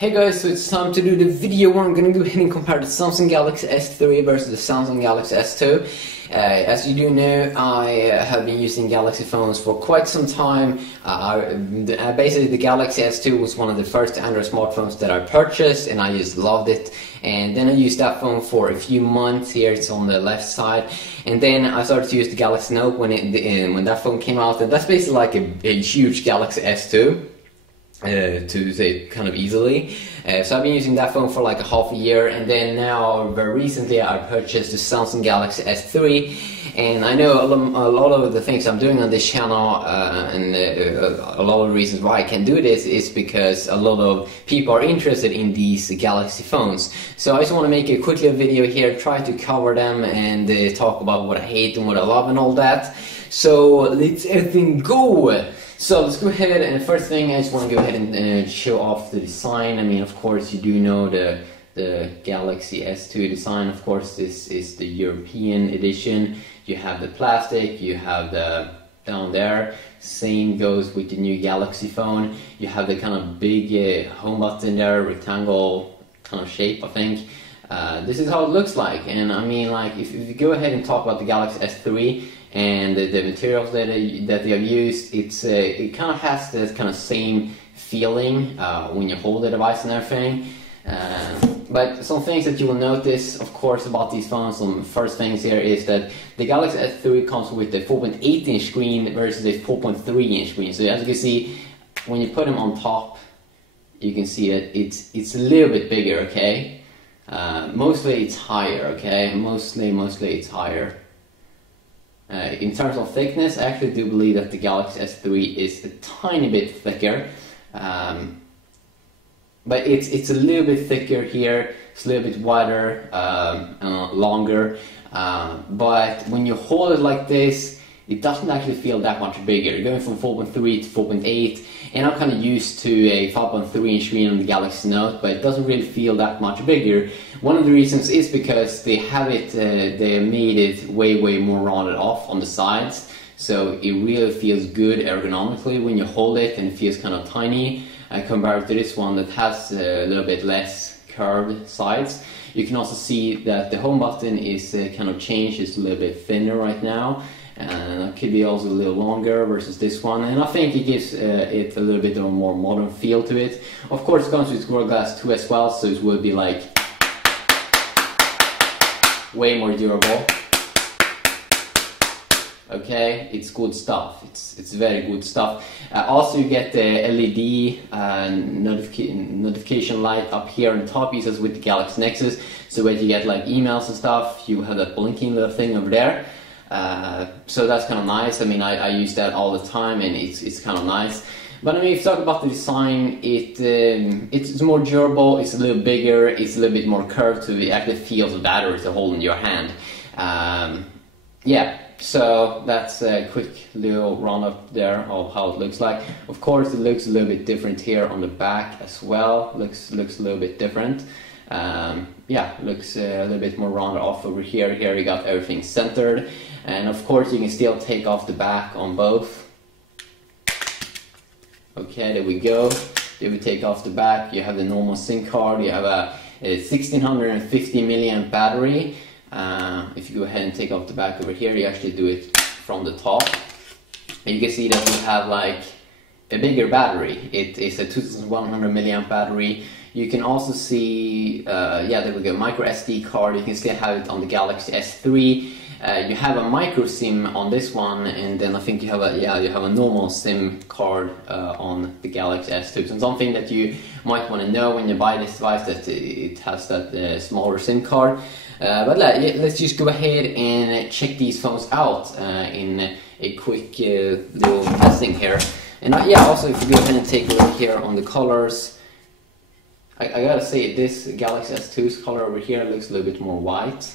Hey guys, so it's time to do the video where I'm going to go ahead and compare the Samsung Galaxy S3 versus the Samsung Galaxy S2. As you do know, I have been using Galaxy phones for quite some time. Basically, the Galaxy S2 was one of the first Android smartphones that I purchased, and I just loved it. And then I used that phone for a few months. Here it's on the left side, and then I started to use the Galaxy Note when that phone came out, and that's basically like a huge Galaxy S2. To say kind of easily. So I've been using that phone for like a half a year, and then now very recently I purchased the Samsung Galaxy S3, and I know a lot of the things I'm doing on this channel and a lot of the reasons why I can do this is because a lot of people are interested in these Galaxy phones. So I just want to make a quick little video here, try to cover them and talk about what I hate and what I love and all that. So let's everything go! So let's go ahead, and the first thing I just want to go ahead and show off the design. I mean, of course, you do know the Galaxy S2 design. Of course, this is the European edition. You have the plastic, you have the down there. Same goes with the new Galaxy phone. You have the kind of big home button there, rectangle kind of shape, I think. This is how it looks like, and I mean, like, if you go ahead and talk about the Galaxy S3 and the materials that they have used, it kind of has this kind of same feeling when you hold the device and everything. But some things that you will notice, of course, about these phones, some first things here is that the Galaxy S3 comes with a 4.8-inch screen versus a 4.3-inch screen. So as you can see, when you put them on top, you can see that it's a little bit bigger, okay? Mostly it's higher, okay? Mostly it's higher. In terms of thickness, I actually do believe that the Galaxy S3 is a tiny bit thicker, but it's a little bit thicker here, it's a little bit wider, longer, but when you hold it like this, it doesn't actually feel that much bigger. You're going from 4.3 to 4.8, and I'm kind of used to a 5.3-inch screen on the Galaxy Note, but it doesn't really feel that much bigger. One of the reasons is because they have it, they made it way more rounded off on the sides, so it really feels good ergonomically when you hold it, and it feels kind of tiny compared to this one that has a little bit less curved sides. You can also see that the home button is kind of changed, it's a little bit thinner right now. And it could be also a little longer versus this one, and I think it gives it a little bit of a more modern feel to it. Of course, it comes with Gorilla Glass 2 as well, so it will be like way more durable. Okay, it's good stuff. It's very good stuff. Also, you get the LED notification light up here on top, uses with the Galaxy Nexus. So when you get like emails and stuff, you have that blinking little thing over there. So that's kind of nice. I mean, I use that all the time, and it's kind of nice. But I mean, if you talk about the design, it's more durable, it's a little bigger, it's a little bit more curved, so it actually feels the battery to hold in your hand. Yeah, so that's a quick little roundup there of how it looks like. Of course, it looks a little bit different here on the back as well. Looks a little bit different. Yeah, looks a little bit more rounded off over here. Here you got everything centered, and of course you can still take off the back on both. Okay, there we go. If we take off the back, you have the normal SIM card. You have a 1650 milliamp battery. If you go ahead and take off the back over here, you actually do it from the top, and you can see that we have like a bigger battery. It is a 2100 milliamp battery. You can also see, yeah, there we go, micro SD card. You can still have it on the Galaxy S3. You have a micro SIM on this one, and then I think you have a normal SIM card on the Galaxy S2. So something that you might want to know when you buy this device, that it has that smaller SIM card. But let's just go ahead and check these phones out in a quick little testing here. And yeah, also if you go ahead and take a look here on the colors, I gotta say, this Galaxy S2's color over here looks a little bit more white,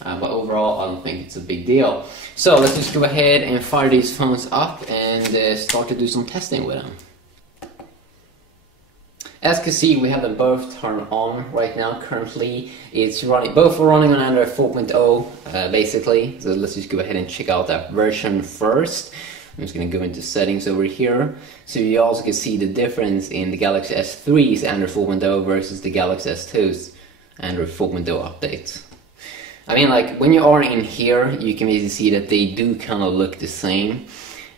but overall I don't think it's a big deal. So let's just go ahead and fire these phones up and start to do some testing with them. As you can see, we have them both turned on right now. Currently, it's running. Both are running on Android 4.0, basically. So let's just go ahead and check out that version first. I'm just going to go into settings over here, so you also can see the difference in the Galaxy S3's Android 4.0 versus the Galaxy S2's Android 4.0 update. I mean, like, when you are in here, you can basically see that they do kind of look the same.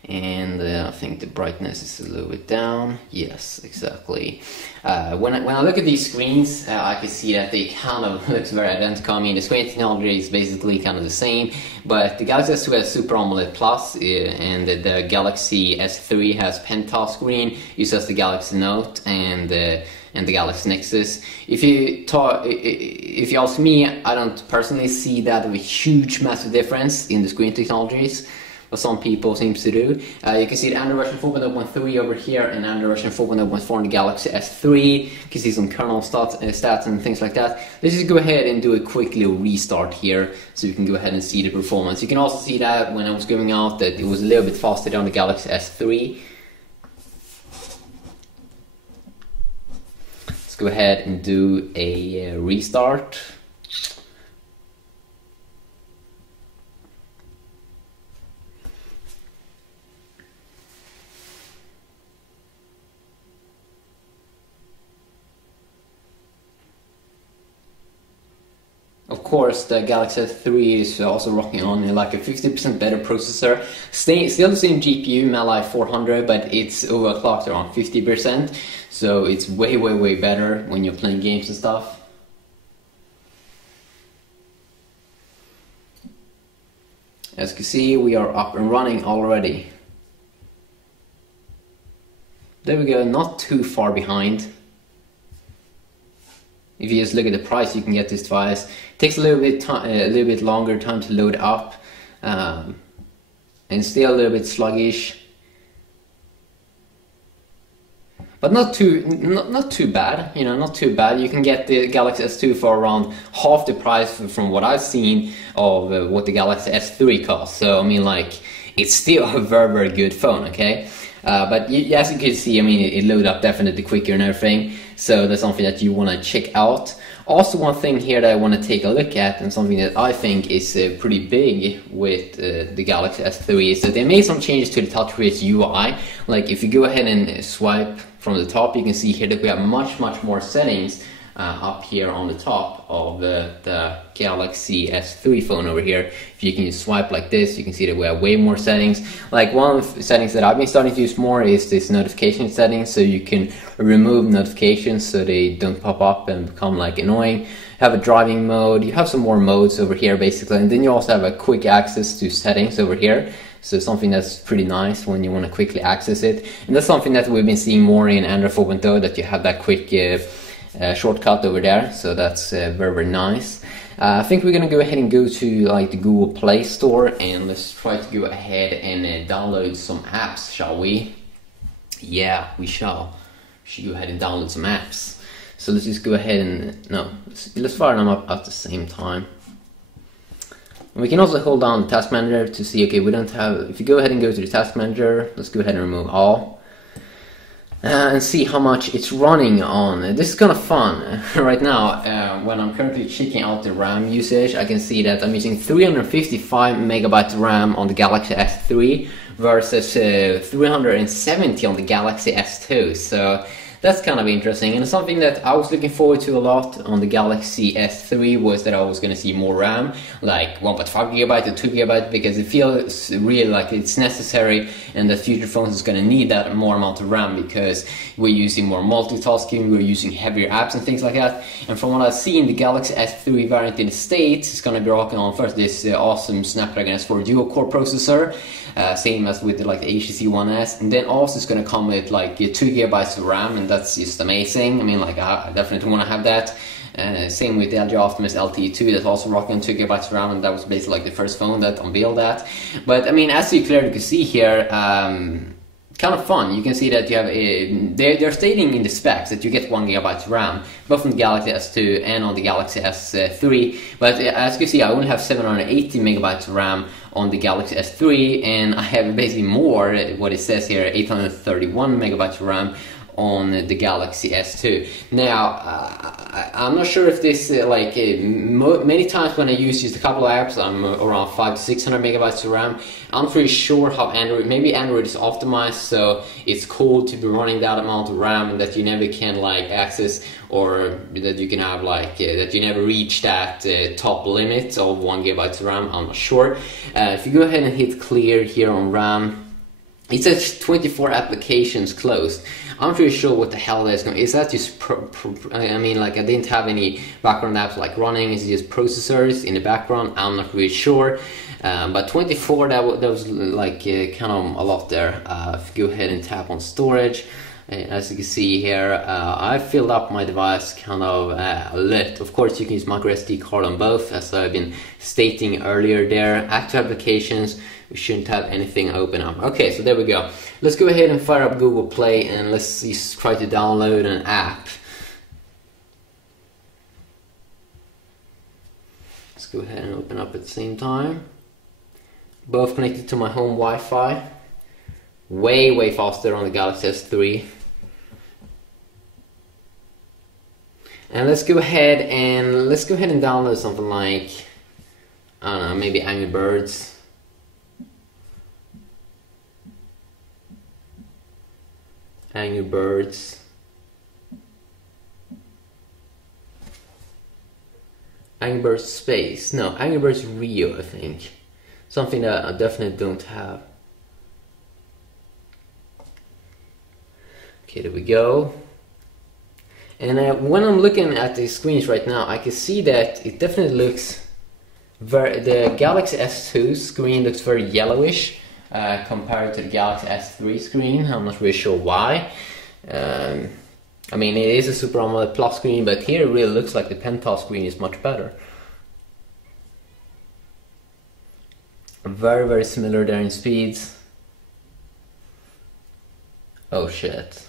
And I think the brightness is a little bit down. Yes, exactly. When I look at these screens, I can see that they kind of looks very identical. I mean, the screen technology is basically kind of the same, but the Galaxy S2 has Super AMOLED Plus, and the Galaxy S3 has Pentile screen. Uses the Galaxy Note and the Galaxy Nexus. If you ask me, I don't personally see that of a huge, massive difference in the screen technologies, but some people seems to do. You can see the Android version 4.0.3 over here and Android version 4.0.4 on the Galaxy S3. You can see some kernel stats and things like that. Let's just go ahead and do a quick little restart here so you can go ahead and see the performance. You can also see that when I was going out that it was a little bit faster on the Galaxy S3. Let's go ahead and do a restart. Of course, the Galaxy S3 is also rocking on like a 50% better processor. Still the same GPU, Mali 400, but it's overclocked around 50%. So it's way better when you're playing games and stuff. As you can see, we are up and running already. There we go, not too far behind. If you just look at the price, you can get this device. It takes a little bit longer time to load up, and still a little bit sluggish, but not too bad. You know, not too bad. You can get the Galaxy S2 for around half the price from what I've seen of what the Galaxy S3 costs. So I mean, like, it's still a very good phone. Okay. But as you can see, I mean, it loaded up definitely quicker and everything, so that's something that you want to check out. Also, one thing here that I want to take a look at, and something that I think is pretty big with the Galaxy S3, is that they made some changes to the TouchWiz UI. Like, if you go ahead and swipe from the top, you can see here that we have much more settings up here on the top of the Galaxy S3 phone over here. If you can just swipe like this, you can see that we have way more settings. Like, one of the settings that I've been starting to use more is this notification settings, so you can remove notifications so they don't pop up and become like annoying. You have a driving mode, you have some more modes over here basically, and then you also have a quick access to settings over here. So something that's pretty nice when you want to quickly access it. And that's something that we've been seeing more in Android 4.0, that you have that quick shortcut over there, so that's very nice. I think we're gonna go ahead and go to like the Google Play Store, and let's try to go ahead and download some apps, shall we? Yeah, we shall. We should go ahead and download some apps. So let's just go ahead and let's fire them up at the same time. And we can also hold down the task manager to see, okay, we don't have, if you go ahead and go to the task manager, let's go ahead and remove all. And see how much it's running on. This is kind of fun. Right now, when I'm currently checking out the RAM usage, I can see that I'm using 355 megabytes RAM on the Galaxy S3 versus 370 on the Galaxy S2. So that's kind of interesting, and something that I was looking forward to a lot on the Galaxy S3 was that I was going to see more RAM, like 1.5 GB or 2 GB, because it feels really like it's necessary, and that future phones is going to need that more amount of RAM, because we're using more multitasking, we're using heavier apps and things like that. And from what I've seen, the Galaxy S3 variant in the States is going to be rocking on first this awesome Snapdragon S4 dual-core processor, same as with the HTC One S, and then also it's going to come with like 2 GB of RAM, and that's just amazing. I mean, like, I definitely want to have that. Same with the LG Optimus LTE2, that's also rocking 2 GB of RAM, and that was basically like the first phone that unveiled that. But I mean, as you clearly can see here, kind of fun. You can see that you have they're stating in the specs that you get 1 GB RAM, both on the Galaxy S2 and on the Galaxy S3. But as you can see, I only have 780 megabytes of RAM on the Galaxy S3, and I have basically more, what it says here, 831 megabytes of RAM on the Galaxy S2. Now, I'm not sure if this, many times when I use just a couple of apps, I'm around 500 to 600 megabytes of RAM. I'm not really sure how maybe Android is optimized, so it's cool to be running that amount of RAM and that you never can like access, or that you can have that you never reach that top limit of 1 gigabyte of RAM. I'm not sure. If you go ahead and hit clear here on RAM, it says 24 applications closed. I'm not really sure what the hell that's going. Is that just I mean, like, I didn't have any background apps like running. It's just processors in the background. I'm not really sure. But 24, that was like kind of a lot there. If you go ahead and tap on storage, as you can see here, I filled up my device kind of a lot. Of course, you can use micro SD card on both, as I've been stating earlier there. Active applications, we shouldn't have anything open up. Okay, so there we go. Let's go ahead and fire up Google Play and let's just try to download an app. Let's go ahead and open up at the same time. Both connected to my home Wi-Fi. Way faster on the Galaxy S3. And let's go ahead and download something like, I don't know, maybe Angry Birds. Angry Birds. Angry Birds Space. No, Angry Birds Rio, I think. Something that I definitely don't have. Okay, there we go. And when I'm looking at the screens right now, I can see that it definitely looks the Galaxy S2 screen looks very yellowish compared to the Galaxy S3 screen. I'm not really sure why. I mean, it is a Super AMOLED Plus screen, but here it really looks like the Pentile screen is much better. Very similar there in speeds. Oh shit.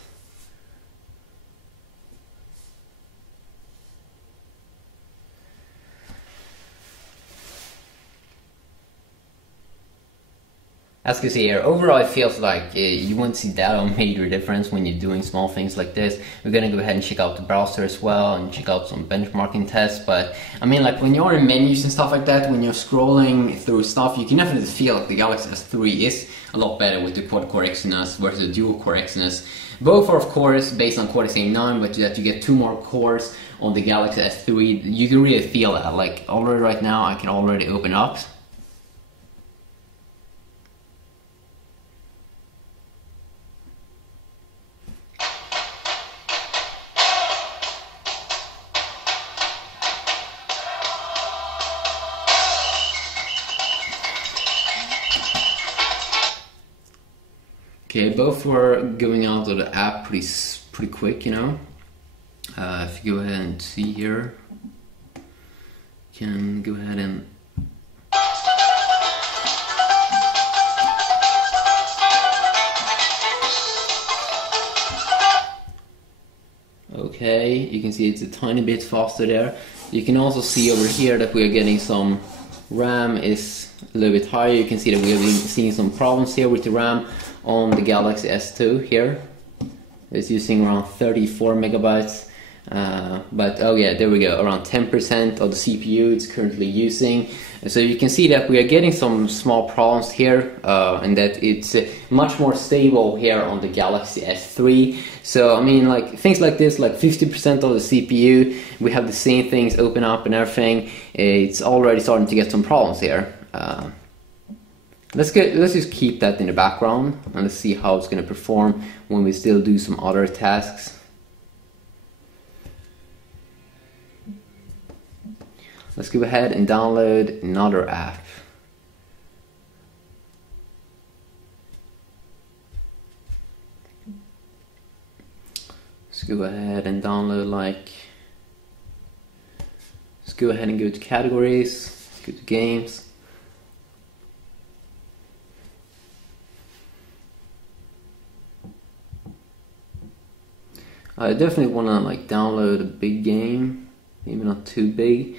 As you can see here, overall it feels like you won't see that major difference when you're doing small things like this. We're gonna go ahead and check out the browser as well and check out some benchmarking tests. But I mean, like, when you're in menus and stuff like that, when you're scrolling through stuff, you can definitely feel like the Galaxy S3 is a lot better with the quad-core Exynos versus the dual-core Exynos. Both are of course based on Cortex A9, but that you get 2 more cores on the Galaxy S3. You can really feel that. Like, already right now I can already open up. Okay, both were going out of the app pretty quick, you know. If you go ahead and see here, you can go ahead and okay, you can see it's a tiny bit faster there. You can also see over here that we are getting some RAM is a little bit higher. You can see that we have been seeing some problems here with the RAM on the Galaxy S2 here. It's using around 34 megabytes. But oh yeah, there we go, around 10% of the CPU it's currently using. So you can see that we are getting some small problems here, and that it's much more stable here on the Galaxy S3. So I mean, like, things like this, like 50% of the CPU, we have the same things open up and everything. It's already starting to get some problems here. Let's just keep that in the background and let's see how it's going to perform when we still do some other tasks. Let's go ahead and download another app. Let's go ahead and download, like, let's go ahead and go to categories, go to games. I definitely want to, like, download a big game, maybe not too big.